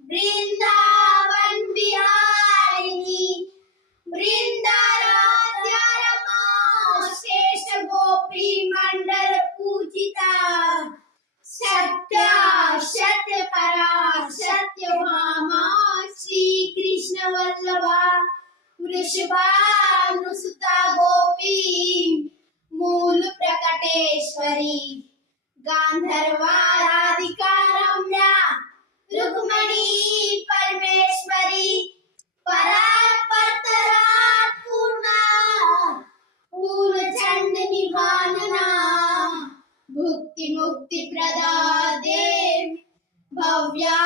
वृंदावन बिहारिणी वृंदाराध्या रमा शेष गोपी मंडल पूजिता सत्या सत्य परा सत्य भामा श्री कृष्ण वल्लभा वृषभानुसुता गोपी मूल प्रकटेश्वरी गांधर्वा राधिका रम्या रुक्मणी परमेश्वरी परात्परात् पूर्णा पूर्णचंड निवारणा भुक्ति मुक्ति प्रदा देव भव्या